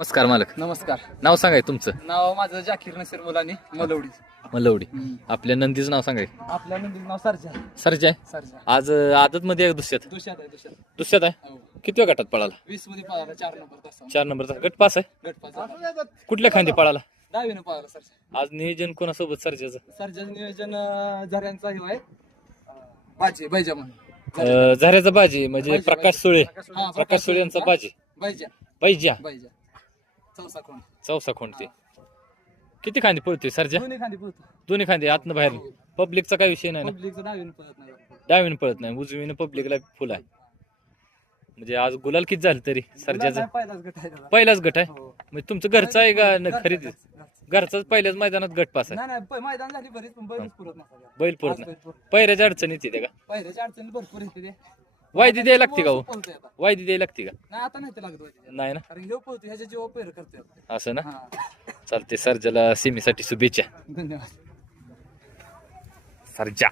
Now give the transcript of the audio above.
नमस्कार मालक. नमस्कार. नाव सांगाय तुमचं. नाव माझं जाकीर नसीर मुलानी मलवडी. मलवडी. आपल्या नंदीचं नाव सांगाय. आपल्या नंदीचं नाव सरजा. सरजा आहे. सरजा आज आदत मध्ये दुसऱ्यात दुष्यात आहे दुष्यात. दुसऱ्यात आहे. हो. किती वेळ गटात पळाला? 20 मध्ये पळाला 4 नंबर तास. 4 नंबरचा गट पास आहे. गट पास. कुठल्या खांदी पळाला? 10 पळाला सरजा. आज नियोजन कोणासोबत सरजाचं? सरजाचं नियोजन झऱ्यांचा हे आहे. बाजी बैजा म्हणून. झऱ्याचा बाजी म्हणजे बाजी, प्रकाश बाजी. सुळे. हा, प्रकाश सुळे यांचा बाजी. बैजा बैज्या बैजा. चौसा कोण? चौसा खोंडते. किती खांदी पळतोय सरजा? दोन्ही खाली पळतो. दोन्ही खांदी आतनं बाहेर. पब्लिकचा काही विषय नाही ना. पब्लिकचं 10 पळत नाही. डावीनं पळत नाही, उजवीनं पब्लिकला फुल आहे. म्हणजे आज गुलाल किती झालं तरी सरजाचं? पहिलाच गट आहे त्याला. पहिलाच गट आहे. हो. म्हणजे तुमचं घरचं आहे का घरचं, खरेदी? घरचं. घरचाच पहिल्याच मैदानात गट पास आहे. नाही मैदान झाली बरीच पण बैलच पुरत नाही. बैल पुरत आज नाही. बैल पुरत. पहिल्याच्या अडचणीत येते का? पहिल्याच्या अडचणी भरपूर येते ते. वायदी द्यायला लागते का हो? पळतोय आता. वायदी द्यायला लागते का? नाही आता नाही ते लागत वाटतं. नाही ना. कारण ह्यो पळतो ह्याच्या जीवा पैर करतोय. असं ना. हा. चालते. सरजाला सेमीसाठी शुभेच्छा. धन्यवाद. सरजा.